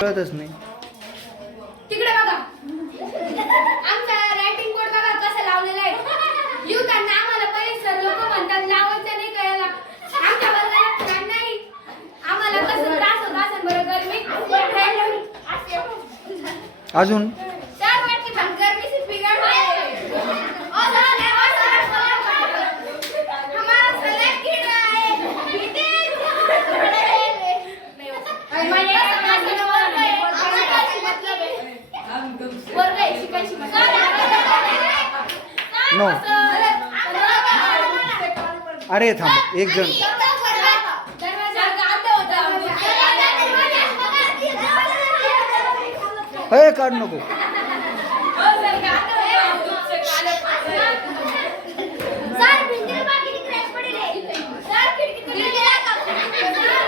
कळतच नाही. तिकडे बघा आमचा रायटिंग बोर्ड बघा कसा लावलेला आहे. लिहिताना आम्हाला पहिले सर लोक म्हणतात लावायचं नाही कळायला. आमच्या वर्गाला फॅन नाही. आम्हाला कसं त्रास होत असेल बरं गरमी. अजून सर वाटते पण गर्मी से बिगड़ रहा है. हमारा सलाद गिर रहा है. नो. अरे थांब एक जण. हे काढ नको.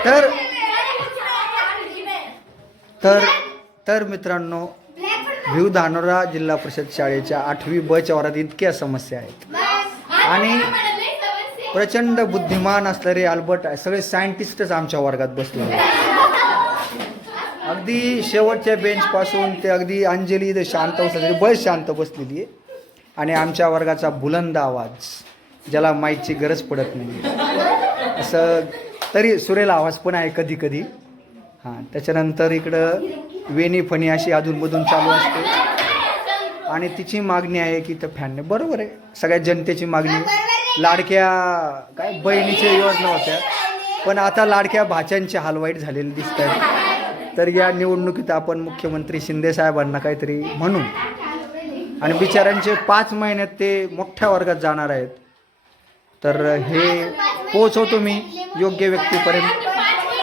तर तर तर मित्रांनो, भिव धानोरा जिल्हा परिषद शाळेच्या 8वी ब च्या वर्गात इतक्या समस्या आहेत आणि प्रचंड बुद्धिमान असणारे अल्बर्ट सगळे सायंटिस्टच आमच्या वर्गात बसलेले आहेत. अगदी शेवटच्या बेंच पासून ते अगदी अंजली इथे शांत बसलेली, बस शांत बसलेली आहे. आणि आमच्या वर्गाचा बुलंद आवाज ज्याला माईकची गरज पडत नाही असं तरी सुरेल आवाज पण आहे कधी कधी. हां, त्याच्यानंतर इकडं वेणी फणी अशी अधूनमधून चालू असते आणि तिची मागणी आहे की तर फॅनने. बरोबर आहे, सगळ्या जनतेची मागणी. लाडक्या काय बहिणीच्या योजना होत्या, पण आता लाडक्या भाच्यांचे हाल वाईट झालेले दिसत आहेत. तर या निवडणुकीत आपण मुख्यमंत्री शिंदे साहेबांना काहीतरी म्हणून, आणि बिचाऱ्यांचे 5 महिन्यात ते मोठ्या वर्गात जाणार आहेत. तर हे पोहोचवतो मी योग्य व्यक्तीपर्यंत.